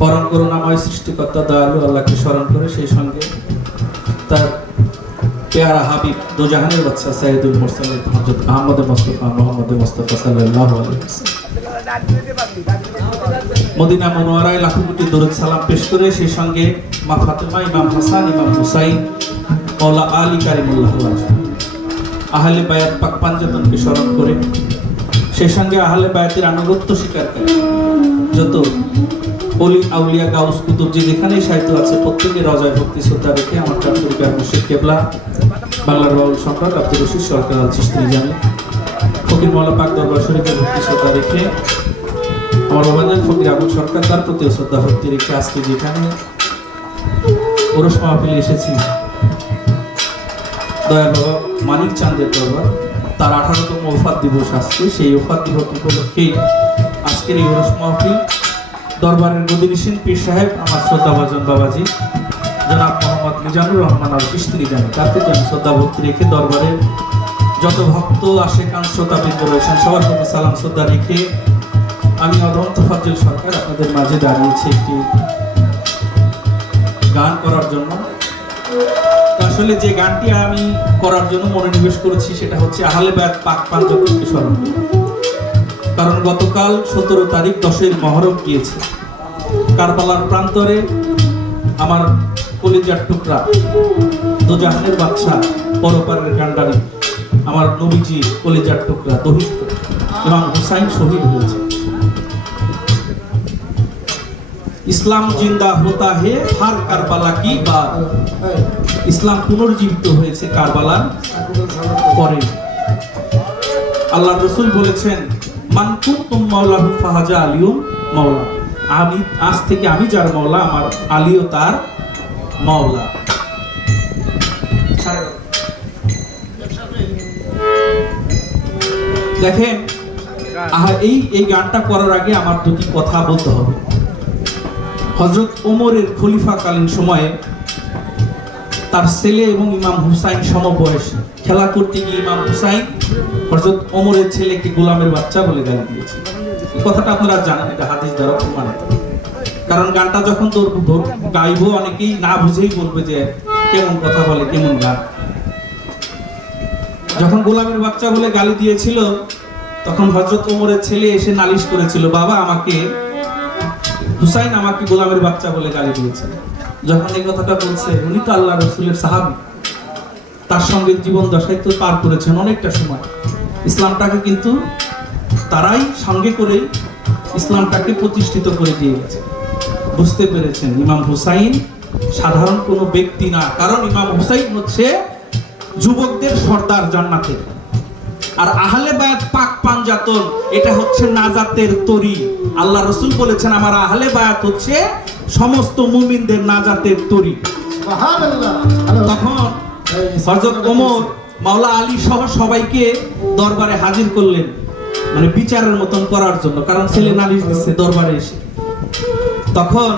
পরম করুণাময় সৃষ্টিকর্তা দয়ালু আল্লাহকে স্মরণ করে সেই সঙ্গে তার পেয়ারা হাবিব দোজাহানের বাদশা সাইয়্যিদুল মুরসালিন হযরত আহমদ মুস্তাফা মুহাম্মদ মুস্তাফা সাল্লাল্লাহু আলাইহি ওয়াসাল্লাম মদিনা মুনাওয়ারায় লাখো কোটি দরুদ সালাম পেশ করে সেই সঙ্গে মা ফাতেমা, ইমাম হাসান, ইমাম হুসাইন, মাওলা আলী কারিমুল্লাহ ওয়াজহ, আহলে বায়াত পাক পাঞ্জাতনকে স্মরণ করে সেই সঙ্গে আহলে বায়াতের আনুগত্য স্বীকারকারী যত ওলি আউলিয়া গাউস কুতুব যে যেখানেই সাহিত্য আছে প্রত্যেকের রজায় ভক্তি শ্রদ্ধা রেখে আমার চাঁদপুরিকার মুর্শিদ কেবলা বাংলার বাউল সম্রাট আব্দুর রশিদ সরকার আল চিশতি জানি ফকির মাওলা পাক দরবার শরীফের ভক্তি শ্রদ্ধা রেখে আমার বাবাজান ফকির আবুল সরকার তার প্রতিও শ্রদ্ধা ভক্তি রেখে আজকে যেখানে ওরস মাহফিলে এসেছি দয়াল বাবা মানিক চাঁদের দরবার তার 18তম ওফাত দিবস আজকে সেই ওফাত দিবস উপলক্ষে আজকের এই ওরস মাহফিল দরবারের গদিনিসীন পীর সাহেব আমার শ্রদ্ধাভাজন বাবাজি জনাব মোহাম্মদ মিজানুর রহমান আল চিশতি জানি তাকে আমি শ্রদ্ধা ভক্তি রেখে দরবারের যত ভক্ত আশেকান শ্রোতাবৃন্দ রয়েছেন সবার প্রতি সালাম শ্রদ্ধা রেখে আমি অদম তোফাজ্জল সরকার আপনাদের মাঝে দাঁড়িয়েছি একটি গান করার জন্য। আসলে যে গানটি আমি করার জন্য মনোনিবেশ করেছি সেটা হচ্ছে আহলে বায়াত পাক পাঞ্জাতনকে স্মরণ করে। কারণ গতকাল 17 তারিখ 10 মুহররম গিয়েছে, কারবালার প্রান্তরে আমার কলিজার টুকরা দোজাহানের বাদশা পরপারের কান্ডারি আমার নবীজি কলিজার টুকরা দহিত ইমাম হুসাইন শহীদ হয়েছে। ইসলাম জিন্দা হোতা হে হার কারবালা কি বাত, ইসলাম পুনর্জীবিত হয়েছে কারবালার পরে। আল্লাহর রাসূল বলেছেন মান কুনতুম মাওলাহু ফাহাজা আলিয়ুম মাওলা, আমি আজ থেকে আমি যার মাওলা আমার আলীও তার মাওলা। দেখেন এই গানটা করার আগে আমার দুটি কথা বলতে হবে। হযরত ওমরের খলিফাকালীন সময়ে তার ছেলে এবং ইমাম হুসাইন সমবয়সী, খেলা করতে গিয়ে ইমাম হুসাইন হযরত ওমরের ছেলেকে গোলামের বাচ্চা বলে গালি দিয়েছে। এই কথাটা আপনারা জানেন, এটা হাদিস দ্বারা প্রমাণিত। কারণ গানটা যখন গাইবো অনেকেই না বুঝেই বলবে যে কেমন কথা বলে, কেমন গান। যখন গোলামের বাচ্চা বলে গালি দিয়েছিল তখন হযরত ওমরের ছেলে এসে নালিশ করেছিল, বাবা আমাকে হুসাইন আমাকে গোলামের বাচ্চা বলে গালি দিয়েছে। যখন এই কথাটা বলছে, উনি তো আল্লাহ রাসূলের সাহাবী, তার সঙ্গে জীবন দশায় তো পার করেছেন অনেকটা সময়। ইসলামটাকে কিন্তু তারাই সঙ্গে করে ইসলামটাকে প্রতিষ্ঠিত করে দিয়ে গেছে। বুঝতে পেরেছেন ইমাম হুসাইন সাধারণ কোনো ব্যক্তি না, কারণ ইমাম হুসাইন হচ্ছে যুবকদের সর্দার জান্নাতের। আর আহলে বায়াত পাক পাঞ্জাতন এটা হচ্ছে নাজাতের তরি। আল্লাহ রাসূল বলেছেন আমার আহলে বায়াত হচ্ছে সমস্ত মুমিনদের নাজাতের তরি। সুবহানাল্লাহ। তখন হযরত ওমর মাওলা আলী সহ সবাইকে দরবারে হাজির করলেন, মানে বিচারের মতন করার জন্য, কারণ ছেলে নালিশ দিচ্ছে দরবারে এসে। তখন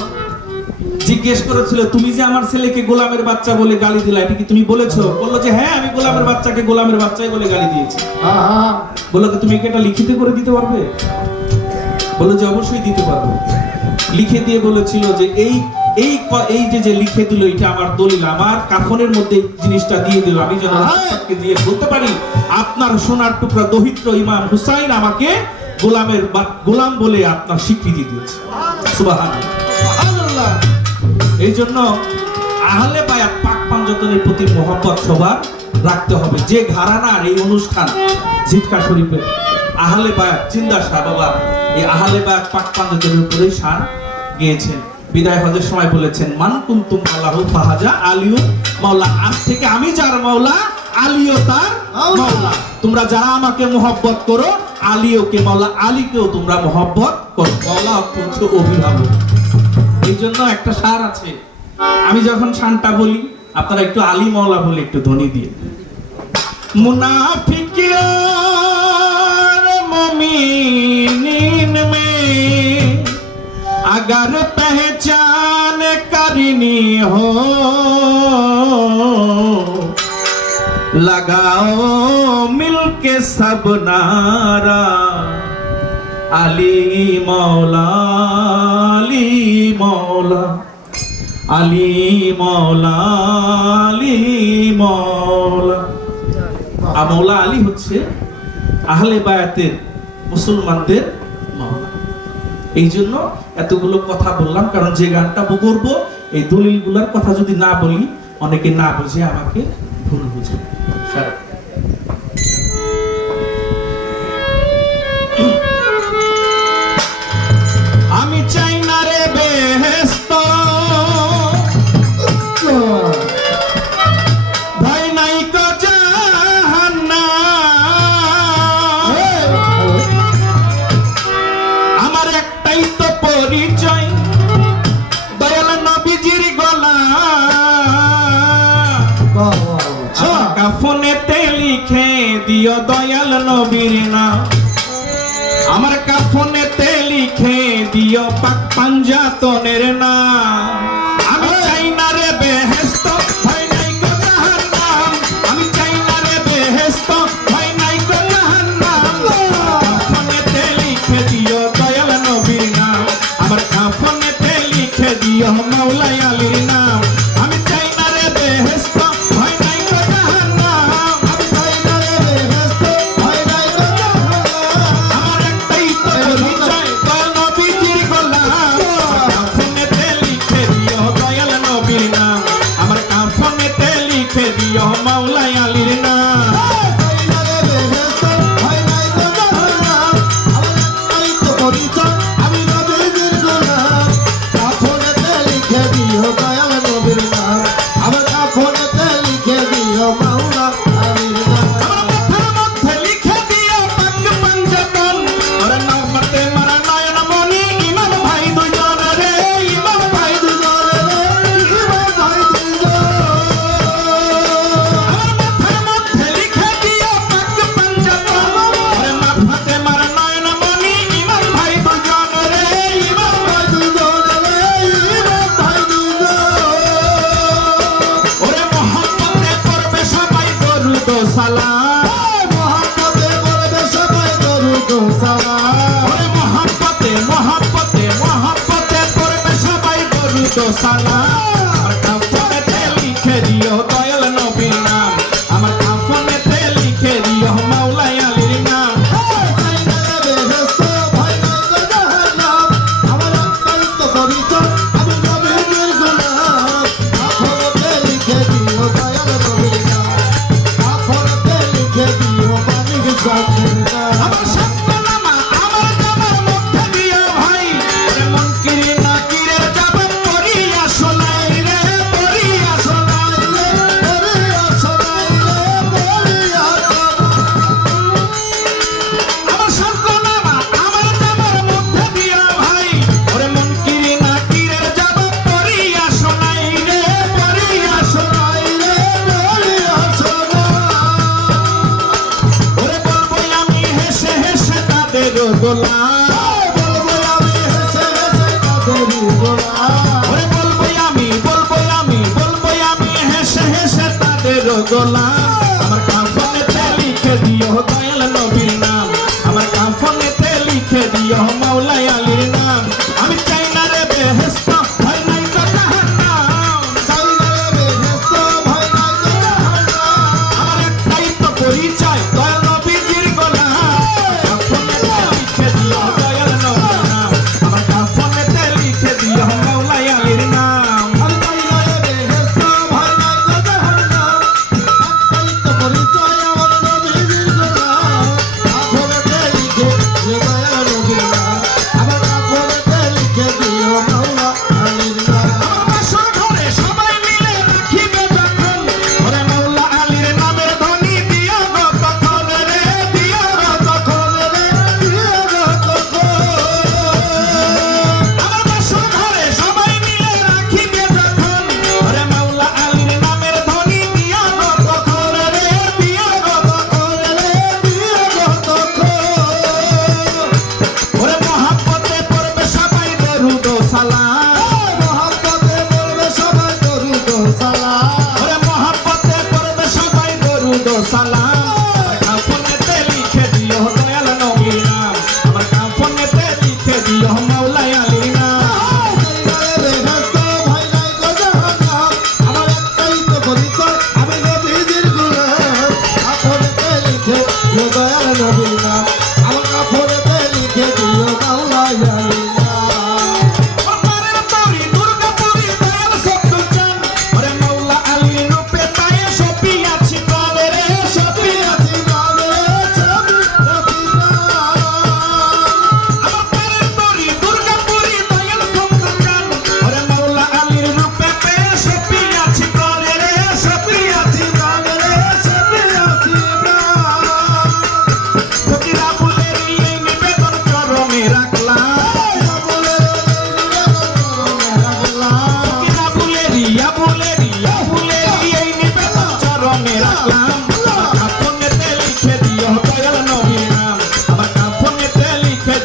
জিজ্ঞেস করেছিল, তুমি যে আমার ছেলেকে গোলামের বাচ্চা বলে গালি দিলা, এটা কি তুমি বলেছো? বললো যে হ্যাঁ, আমি গোলামের বাচ্চাকে গোলামের বাচ্চাই বলে গালি দিয়েছি। বললো কি তুমি এটা লিখিত করে দিতে পারবে? বললো যে অবশ্যই দিতে পারবো। লিখে দিয়ে বলেছিল যে এই যে লিখে দিল এটা আমার দলিল, আমার কাফনের মধ্যে জিনিসটা দিয়ে দিল, আমি যেন রাসূলকে দিয়ে বলতে পারি আপনার সোনার টুকরা দহিত্র ইমাম হুসাইন আমাকে গোলাম বলে আপনার স্বীকৃতি দিয়েছে। সুবহানাল্লাহ। এই জন্য আহলে বায়াত পাক পাঞ্জাতনের প্রতি মহব্বত সবার রাখতে হবে। যে ঘরানার এই অনুষ্ঠান জিটকা শরীফের আহলে বায়াত জিন্দা শাহ বাবা এই আহলে বায়াত পাক পাঞ্জাতনের উপরেই শান গেয়েছেন। বিদায় হজের সময় বলেছেন মান কুনতুম আল্লাহু ফাহাজা আলিয়ুম মাওলা, আজ থেকে আমি যার মাওলা আলীও তার মাওলা। তোমরা যারা আমাকে মহব্বত করো আলীওকে মাওলা আলীকেও তোমরা মহব্বত করো। মাওলা হচ্ছে অভিভাবক। এই জন্য একটা শান আছে, আমি যখন শানটা বলি আপনারা একটু আলী মাওলা বলে একটু ধ্বনি দিয়ে। মুনাফিক और मोमिनीन में अगर पहचान करनी हो लगाओ मिलके सब नारा আলী মাওলা আলী মাওলা আলী মাওলা আলী মাওলা। মাওলা আলী হচ্ছে আহলে বায়াতের মুসলমানদের মাওলা। এই জন্য এতগুলো কথা বললাম, কারণ যে গানটা করবো এই দলিলগুলোর কথা যদি না বলি অনেকে না বুঝে আমাকে ভুল বুঝে। আমি চাই না রে বেহেশত, ভয় নাই কো জাহান্নাম। আমার একটাই তো পরিচয়, দয়াল নবীজির গোলাম। কাফনেতে লিখে দিও দয়াল নবীর নাম। আমার কাফনেতে লিখে দিও পাক পাঞ্জাতনের নাম। আমি চাই না রে বেহেশত, ভয় নাই কো জাহান্নাম। আমি চাই না রে বেহেশত, ভয় নাই কো জাহান্নাম। কাফনেতে লিখে দিও দয়াল নবীর নাম। আমার কাফনেতে লিখে দিও মাওলা আলীর নাম। আমি চাই না রে বেহেশত, ভয় নাই কো জাহান্নাম। আমি চাই না রে বেহেশত, ভয় নাই কো জাহান্নাম। আমার একটাই তো পরিচয়, দয়াল নবীজির গোলাম। কাফনেতে লিখে দিও দয়াল নবীর নাম। আমার কাফনেতে লিখে দিও মাওলা আলীর নাম। আমার কাফনেতে লিখে দিও দয়াল নবীর নাম। আমার কাফনেতে লিখে দিও মাওলা আলীর নাম। আমার সান্তনামা আমার জামার মধ্যে দিও ভাই। মুনকির নাকিরের জবাব পড়িয়া শোনাই রে, পড়িয়া শোনাই রে, পড়িয়া শোনাই রে, পড়িয়া শোনাই। আমার সান্তনামা আমার জামার মধ্যে দিও ভাই। ওরে মুনকির নাকিরের জবাব পড়িয়া শোনাই রে, পড়িয়া শোনাই রে, পড়িয়া শোনাই। ওরে বলবো আমি হেসে হেসে তাদের গোলাম। বলবো আমি হেসে হেসে তাদের গোলাম। ওরে বলবো আমি, বলবো আমি, বলবো আমি হেসে হেসে তাদের গোলাম। আমার কাফনেতে লিখে দিও দয়াল নবীর নাম। আমার কাফনেতে লিখে দিও মাওলা আলীর নাম। আমি চাই না রে বেহেশত, ভয় নাই কো জাহান্নাম। চাই না রে বেহেশত, ভয় নাই কো জাহান্নাম। আমার একটাই তো পরিচয়, দয়াল নবীজির গোলাম। কাফনেতে লিখে দিও দয়াল নবীর নাম। আমার কাফনেতে লিখে দিও মাওলা আলীর নাম। আমি চাই না রে বেহেশত, ভয় নাই কো জাহান্নাম। একটাই তো পরিচয় আমার নবীজির গোলাম। কাফনেতে লিখে দিও দয়াল নবীর নাম।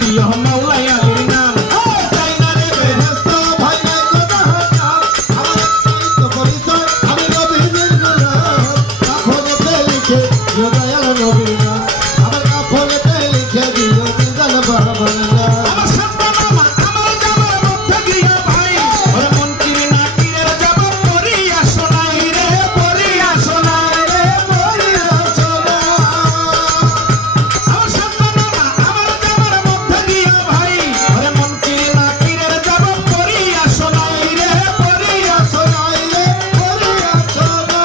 দিও মাওলাই আলীর নাম চাই না রে বেহেশত ভয় নাই গো জাহান্নাম, আমার একটাই তো পরিচয়, আমি নবীজির গোলাম। কাফনেতে লিখে দিও দয়াল নবীর নাম, আমার কাফনেতে লিখে দিও মিজান বাবার নাম। আমার সাতটা মামা আমার জামার মধ্যে গিয়া ভাই ওরে মন কিরে না কিরে জবাব করিয়া শোনাই রে পড়িয়া শোনাই রে পড়িয়া শোনা, আমার সাতটা মামা আমার জামার মধ্যে গিয়া ভাই ওরে মন কিরে না কিরে জবাব করিয়া শোনাই রে পড়িয়া শোনাই রে পড়িয়া শোনা।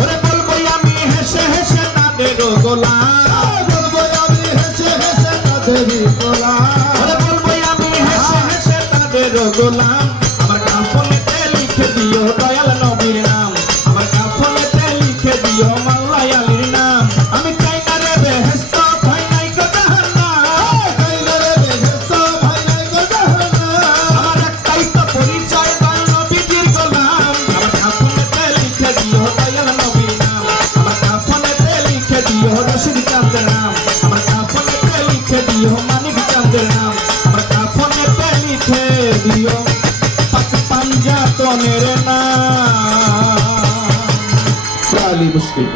ওরে বলবো আমি হেসে হেসে তাদের গোলাম বলবো আমি হেসে হেসে তাদেরই গোলাম। ওরে বলবো আমি হেসে হেসে তাদের গোলাম আমার কাফনেতে লিখে দিও দয়াল নবীর নাম আমার কাফনেতে লিখে দিও মাওলাই আলীর নাম আমি চাই না রে বেহেশত ভয় নাই গো জাহান্নাম কাইনারে বেহেশত ভয় নাই গো জাহান্নাম, আমার একটাই তো পরিচয় দয়াল নবীজির গোলাম আমার কাফনেতে লিখে দিও দয়াল নবীর নাম আমার কাফনেতে লিখে দিও রশিদ চাঁদের নাম আমার কাফনেতে লিখে দিও মানিক চাঁদের নাম আমার কাফনেতে লিখে দিও পাক পাঞ্জাতনের নাম আলী মুশকিল